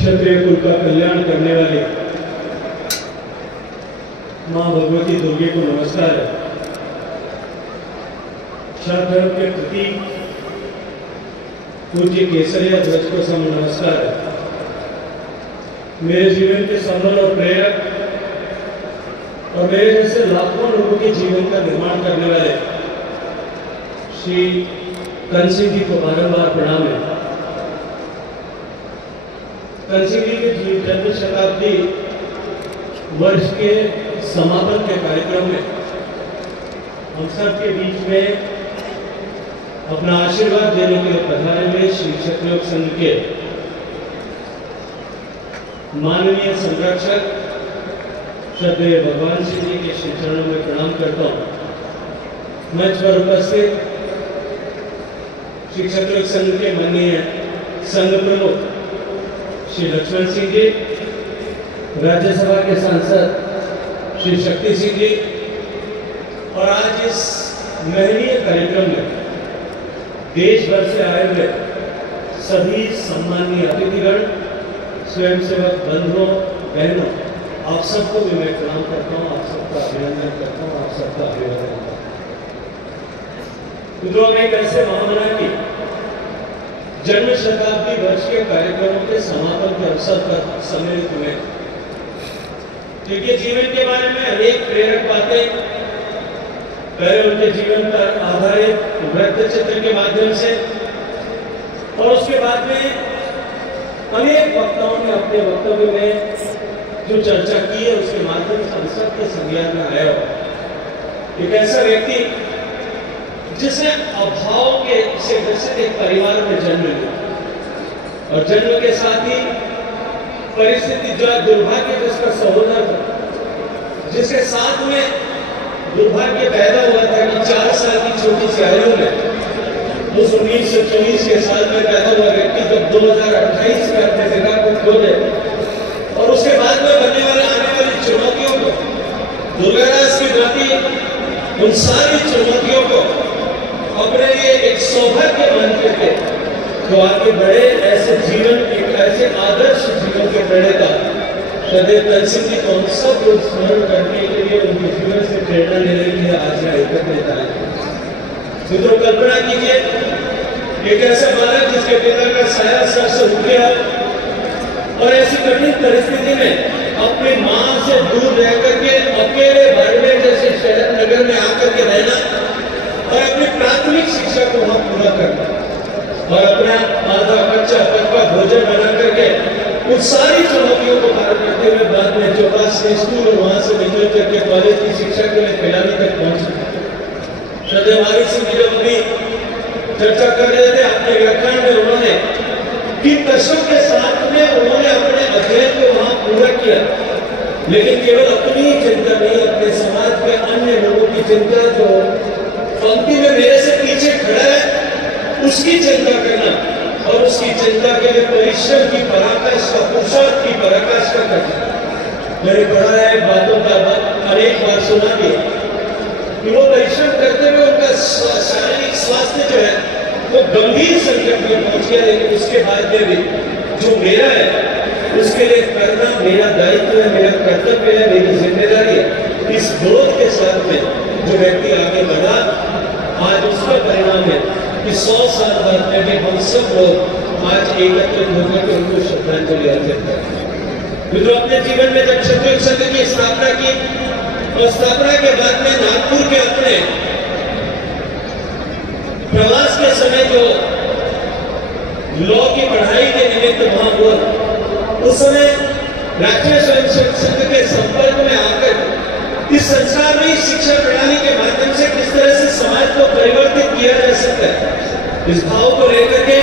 क्षत्रिय कुल का कल्याण करने वाले मां भगवती दुर्गे को नमस्कार है। क्षात्र धर्म के प्रतीक पूज्य केसरिया ध्वज को सम नमस्कार है। मेरे जीवन के संबल और प्रेरक और मेरे जैसे लाखों लोगों के जीवन का निर्माण करने वाले श्री कंसिंह जी को बारंबार प्रणाम है। कंसिंह जी के जन्म शताब्दी वर्ष के समापन के कार्यक्रम में हम सब के बीच में अपना आशीर्वाद देने के लिए पधारे हुए श्री क्षत्रिय संघ के माननीय संरक्षक श्रद्धेय भगवान सिंह जी के श्री चरणों में प्रणाम करता हूं। मंच पर उपस्थित श्री क्षत्रिय संघ के माननीय संघ प्रमुख श्री लक्ष्मण सिंह जी, राज्यसभा के सांसद श्री शक्ति सिंह जी और आज इस महनीय कार्यक्रम में देश भर से आए हुए सभी सम्मानीय अतिथिगण, स्वयंसेवक बंधुओं बहनों, आप सबको भी मैं प्रणाम करता हूँ, आप सबका अभिनंदन करता हूँ, आप सबका अभिवादन करता हूँ। मित्रों, एक ऐसे महामना की जन्म शताब्दी वर्ष के कार्यक्रमों के समापन के अवसर पर सम्मिलित हुए, क्योंकि जीवन के बारे में अनेक प्रेरक बातें पहले उनके जीवन पर आधारित वृत्त चित्र के माध्यम से और उसके बाद में अनेक वक्ताओं ने अपने वक्तव्य में जो चर्चा की है उसके माध्यम से हम सबके संज्ञान में आया हो। एक ऐसा व्यक्ति जिसने अभाव के से ग्रसित एक परिवार में जन्म लिया और जन्म के साथ ही परिस्थिति जो दुर्भाग्य जिसका सहोदर था, जिसके साथ में दुर्भाग्य पैदा हुआ था कि 4 साल की छोटी सी आयु में उस 1924 के साल में पैदा हुआ व्यक्ति जब 2028 में अपने पिता को खो दे और उसके बाद में बनने वाले आने वाली चुनौतियों को दुर्गादास की भांति उन सारी चुनौतियों को अपने लिए एक सौभाग्य मान करके तो आगे बढ़े, ऐसे जीवन, एक ऐसे आदर्श जीवन के प्रेरणा श्रद्धेय कंसिंह जी को हम सब लोग स्मरण करने के लिए उनके जीवन से प्रेरणा लेने के लिए आज यहाँ एकत्रित आए। मित्रों, कल्पना कीजिए एक ऐसा बालक जिसके पिता का साया सर से उठ गया और ऐसी कठिन परिस्थिति में अपनी मां से दूर रह करके अकेले बाड़मेर जैसे शहर नगर में आकर के रहना और अपनी प्राथमिक शिक्षा को वहां पूरा करना और अपना आधा कच्चा पक्का भोजन बना करके उन सारी चुनौतियों को पार करते हुए बाद में चौपास से स्कूल और वहां से निकल करके कॉलेज की शिक्षा के लिए पिलानी तक पहुंचे। श्रद्धेय मारी सिंह जी जब अभी चर्चा कर रहे थे अपने व्याख्यान में, उन्होंने किन कष्टों के साथ में उन्होंने अपने अध्ययन को वहां पूरा किया, लेकिन केवल अपनी चिंता नहीं, अपने समाज के अन्य लोगों की चिंता, जो पंक्ति में मेरे से पीछे खड़ा है उसकी चिंता करना और उसकी चिंता के लिए परिश्रम की पराकाष्ठा, पुरुषार्थ की पराकाष्ठा करना। मैंने पढ़ा है बातों का अनेक बार सुना भी कि वो परिश्रम करते हुए उनका शारीरिक स्वास्थ्य जो है वो गंभीर संकट में पहुंच गया, लेकिन उसके बाद में भी जो मेरा है उसके लिए करना मेरा दायित्व है, मेरा कर्तव्य है, मेरी जिम्मेदारी है। इस बोध के साथ में जो व्यक्ति आगे बढ़ा, आज उसका परिणाम है कि 100 साल बाद में भी हम सब लोग आज एकत्रित होकर के उनको श्रद्धांजलि अर्पित करते हैं। मित्रों, अपने जीवन में जब क्षत्रिय संघ की स्थापना की और स्थापना के बाद में नागपुर के अपने प्रवास के समय जो लॉ की पढ़ाई के निमित्त वहां हुआ, उस समय राष्ट्रीय स्वयंसेवक संघ के संपर्क में आकर इस संस्कार में शिक्षा प्रणाली के माध्यम से किस तरह से समाज को परिवर्तित किया जा सकता है, इस भाव को लेकर के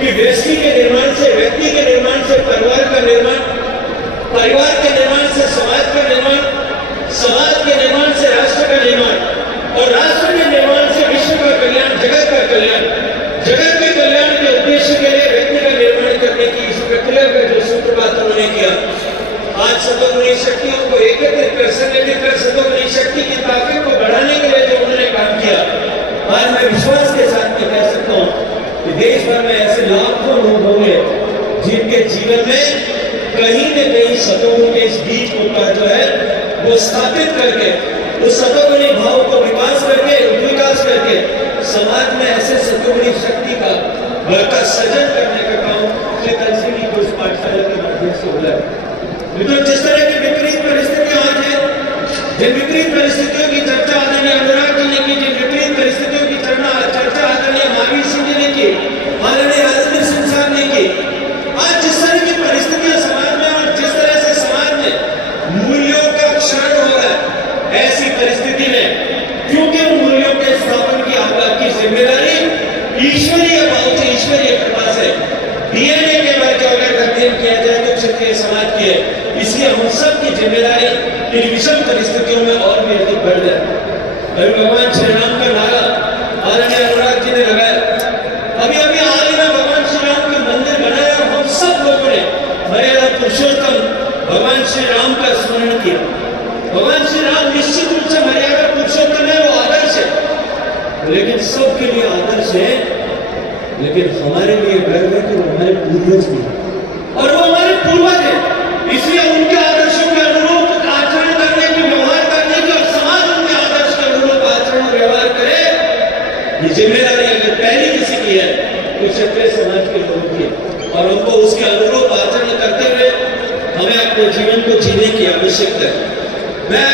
कि व्यक्ति के निर्माण से, व्यक्ति के निर्माण से परिवार का निर्माण, परिवार के निर्माण से समाज का निर्माण, समाज के निर्माण से राष्ट्र का निर्माण और राष्ट्र के निर्माण से विश्व का कल्याण, जगत का कल्याण, जगत के कल्याण के उद्देश्य के लिए व्यक्ति का निर्माण करने की इस प्रक्रिया का जो सूत्रपात उन्होंने किया, आज सतोगुणी शक्तियों को एकत्रित कर, संगठित कर, सतोगुणी शक्ति की ताकत को बढ़ाने के लिए जो उन्होंने काम किया, आज मैं विश्वास के साथ में कह सकता हूं कि देश भर में ऐसे लाखों लोग होंगे जिनके उनके जीवन में कहीं न कहीं सतोगुण के इस बीज को जो है वो स्थापित करके उस सतोगुणी भाव को विकास करके समाज में ऐसे सतोगुणी शक्ति का सृजन करने का काम श्री तंसिनी को इस पाठशाला के माध्यम से हो रहा है। तो जिस तरह की विपरीत परिस्थितियां आज है, जिन विपरीत परिस्थितियों की चर्चा आदरणीय अनुराग जी ने की, जिन विपरीत परिस्थितियों की चर्चा आदरणीय महावीर सिंह जी ने की, आदरणीय राजेंद्र सिंह साहब ने की, आज जिस तरह की परिस्थितियां समाज में और जिस तरह से समाज में मूल्यों का क्षरण हो रहा है, ऐसी परिस्थिति में क्योंकि उन मूल्यों के स्थापन की आपकी जिम्मेदारी ईश्वरीय भाव से, ईश्वरीय कृपा से डीएनए के वर्ग का अगर अध्ययन किया जाए तो क्षत्रिय समाज की है। इसलिए हम सब की जिम्मेदारी इन विषम परिस्थितियों में और भी अधिक बढ़ जाए। अभी भगवान श्री राम का नारा आदरणीय अनुराग जी ने लगाया, अभी हाल ही में भगवान श्री राम का मंदिर बनाया और हम सब लोगों ने मर्यादा पुरुषोत्तम भगवान श्री राम का स्मरण किया। भगवान श्री राम निश्चित रूप से मर्यादा पुरुषोत्तम है, वो आदर्श है, लेकिन सबके लिए आदर्श है, लेकिन हमारे लिए गर्व है कि वो हमारे पूर्वज भी और वो हमारे पूर्वज है। इसलिए उनके आदर्शों के अनुरूप आचरण करने की, व्यवहार करने की और समाज उनके आदर्श के अनुरूप आचरण और व्यवहार करे, ये जिम्मेदारी अगर पहली किसी की है तो क्षत्रिय समाज के लोगों की है। और हमको उसके अनुरूप आचरण करते हुए हमें अपने जीवन को जीने की आवश्यकता है। मैं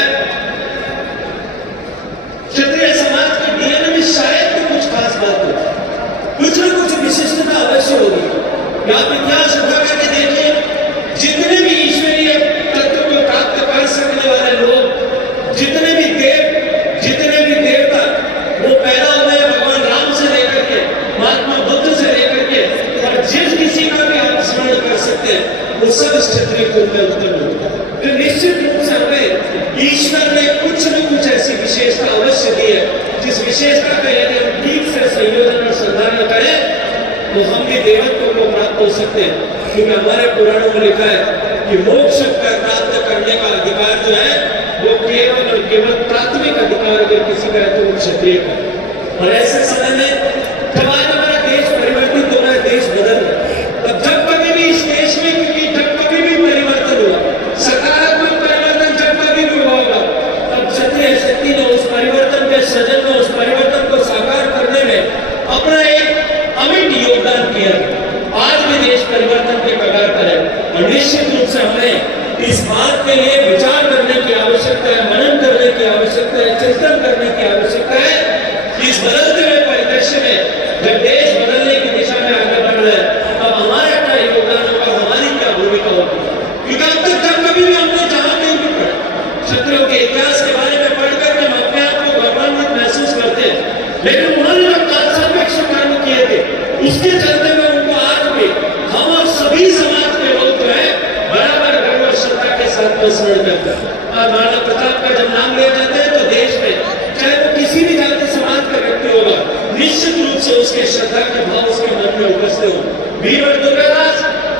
क्षत्रिय समाज के डीएनए में शायद तो कुछ खास बात हो, कुछ न कुछ विशिष्टता अवश्य होगी। आप इतिहास उठा करके देखिए, जितने भी ईश्वरीय तत्व को प्राप्त कर सकने वाले लोग, जितने भी देवता वो पैदा हुए भगवान राम से लेकर के, महात्मा बुद्ध से लेकर के, और जिस किसी का भी आप स्मरण कर सकते हैं वो सब क्षत्रिय कुल में उत्पन्न होता है। तो निश्चित रूप से हमें ईश्वर ने कुछ न कुछ ऐसी विशेषता अवश्य दी है, जिस विशेषता का यदि हम ठीक से संयोजन और संधारण करें तो हम भी देवत्व को प्राप्त हो सकते हैं। क्योंकि हमारे पुराणों में लिखा है कि मोक्ष प्राप्त करने का अधिकार जो है वो केवल और केवल प्राथमिक अधिकार अगर किसी का है तो वो क्षत्रिय का। और ऐसे समय में जब आज हमारा देश परिवर्तित हो रहा है, देश बदल रहा है, तब जब कभी भी इस देश में, क्योंकि जब कभी भी परिवर्तन हुआ, सकारात्मक परिवर्तन जब कभी भी हुआ होगा, तब क्षत्रिय शक्ति ने उस परिवर्तन के सृजन में, उस परिवर्तन को साकार करने में अपना एक अमिट योगदान किया। आज भी देश परिवर्तन के कगार पर है और निश्चित रूप से हमें इस बात के लिए विचार करने की आवश्यकता है, मनन करने की आवश्यकता है, चिंतन करने की आवश्यकता है कि इस बदलते हुए परिदृश्य में जब देश बदलने की दिशा में आगे बढ़ रहा है, तब हमारा क्या योगदान होगा, हमारी क्या भूमिका होगी। क्योंकि अब तक जब कभी भी हमने जहां कहीं भी पढ़ा, क्षत्रियों के इतिहास के बारे में पढ़कर हम अपने आप को गौरवान्वित महसूस करते हैं, लेकिन उन्होंने जो कालसापेक्ष कर्म किए थे उसके चलते हुए उनको आज भी हम और सभी समाज के लोग जो है बराबर गर्व और श्रद्धा के साथ स्मरण करते हैं। और महाराणा प्रताप का जब नाम लिया जाता है तो देश में चाहे वो किसी भी जाति समाज का व्यक्ति होगा, निश्चित रूप से उसके श्रद्धा के भाव उसके मन में उपस्थित हो। वीर और दुर्गादास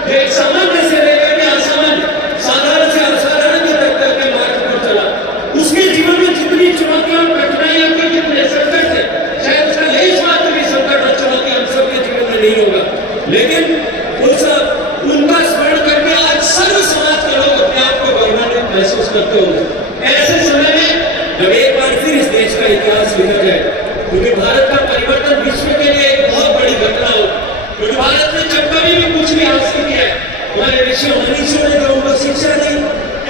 जो एक सामान्य से लेकर के असामान्य, साधारण से असाधारण के तक के मार्ग पर चला, उसके जीवन में जितनी चुनौतियां और कठिनाइयां थी, जितने संकट थे, शायद उसका लेश मात्र भी संकट और चुनौती हम सबके जीवन में नहीं होगा, लेकिन उनका स्मरण करके आज सर्व समाज के लोग अपने आप को गौरवान्वित महसूस करते होंगे। ऐसे समय में जब एक बार फिर इस देश का इतिहास लिखा जाए, क्योंकि भारत का परिवर्तन विश्व के लिए एक बहुत बड़ी घटना हो, क्योंकि भारत ने जब कभी भी कुछ भी हासिल किया है, हमारे ऋषि मनीषियों ने तो उनको शिक्षा दी,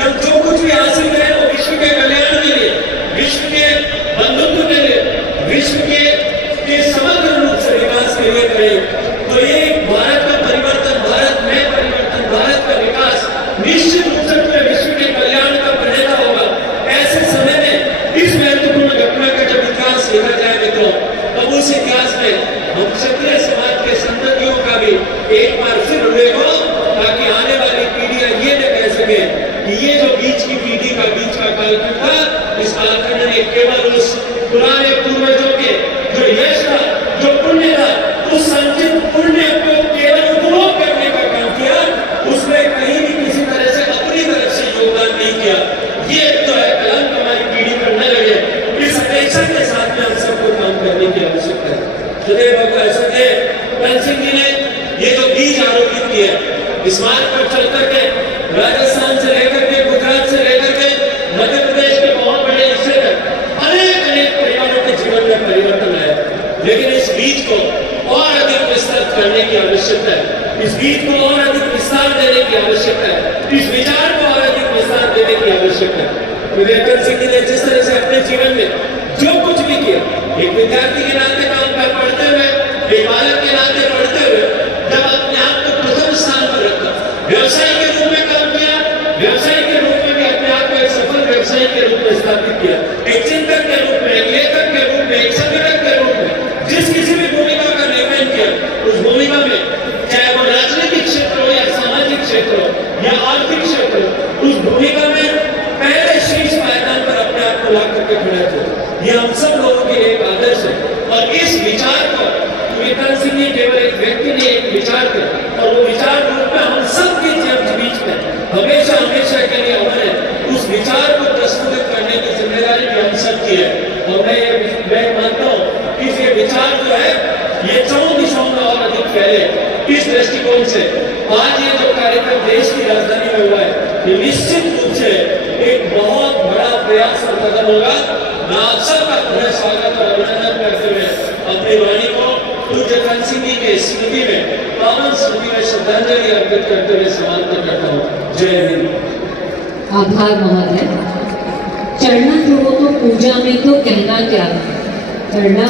हम जो कुछ भी हासिल करें वो विश्व के कल्याण के लिए, विश्व के बंधुत्व के लिए, विश्व के समग्र रूप से विकास के लिए करें। तो ये भारत का परिवर्तन, भारत में परिवर्तन, भारत का विकास निश्चित रूप से पूरे विश्व के कल्याण का प्रेरणा होगा। ऐसे समय में इस महत्वपूर्ण घटना का जब इतिहास लिखा जाए मित्रों, तब उस इतिहास में हम क्षत्रिय समाज के संततियों का भी एक बार फिर उल्लेख हो, ताकि आने वाली पीढ़ियां ये न कह सके कि ये जो बीच की पीढ़ी का बीच का कालखंड था, इस कालखंड ने केवल उस पुराने पूर्वजों के जो यश था, जो पुण्य था, उस संचित पुण्य को केवल उपभोग करने का काम किया, उसमें कहीं भी किसी तरह से अपनी तरफ से योगदान नहीं किया। ये तो है कलंक हमारी पीढ़ी पर न लगे, इस अपेक्षा के साथ में हम सबको काम करने की आवश्यकता है। सदैव भगवान सदैव सिंह जी ने ये जो बीज आरोपित किया, इस मार्ग पर चल करके राजस्थान से लेकर के गुजरात से लेकर के मध्य प्रदेश के बहुत बड़े हिस्से तक अनेक परिवारों के जीवन में परिवर्तन आया, लेकिन इस बीज को और अधिक विस्तृत करने की आवश्यकता है, इस बीज को और अधिक विस्तार देने की आवश्यकता है, इस विचार को और अधिक विस्तार देने की आवश्यकता है। विवेकानंद सिंह ने जिस तरह से अपने जीवन में जो कुछ भी किया, एक विद्यार्थी के नाते काम पढ़ते हुए, एक बालक के नाते पढ़ते हुए जब अपने आप को प्रथम स्थान पर रखा, व्यवसायी के रूप में काम किया, व्यवसायी के रूप में भी अपने आप को एक सफल व्यवसायी के रूप में स्थापित किया, एक चिंतक के रूप में, एक लेखक के रूप में, एक संगठक के रूप में जिस किसी भी भूमिका का निर्वहन किया, उस भूमिका में चाहे वो राजनीतिक क्षेत्र हो या सामाजिक क्षेत्र हो या आर्थिक क्षेत्र हो, उस भूमिका में पहले शीर्ष पायदान पर अपने आप को ला करके खड़ा किया। ये हम सब लोगों के लिए एक आदर्श है और इस विचार को विवेकानंद सिंह ने केवल एक व्यक्ति ने एक विचार किया और वो विचार रूप में हम सब के बीच में हमेशा हमेशा के लिए हमें उस विचार को प्रस्तुत करने की जिम्मेदारी भी हम सब की है। और मैं मानता हूँ कि ये विचार जो है ये 4 दिशाओं में और अधिक फैले। इस दृष्टिकोण से आज ये जो कार्यक्रम देश की राजधानी में हुआ है, ये निश्चित रूप से एक बहुत बड़ा प्रयास और कदम होगा। मैं आप सबका पुनः स्वागत और अभिनंदन करते हुए अपनी वाणी को पूज्य धन सिंह जी के स्मृति में, पावन स्मृति में श्रद्धांजलि अर्पित करते हुए समाप्त करता हूँ। जय हिंद। आभार महोदय। चढ़ना ध्रुवों तो पूजा में तो कहना क्या, चढ़ना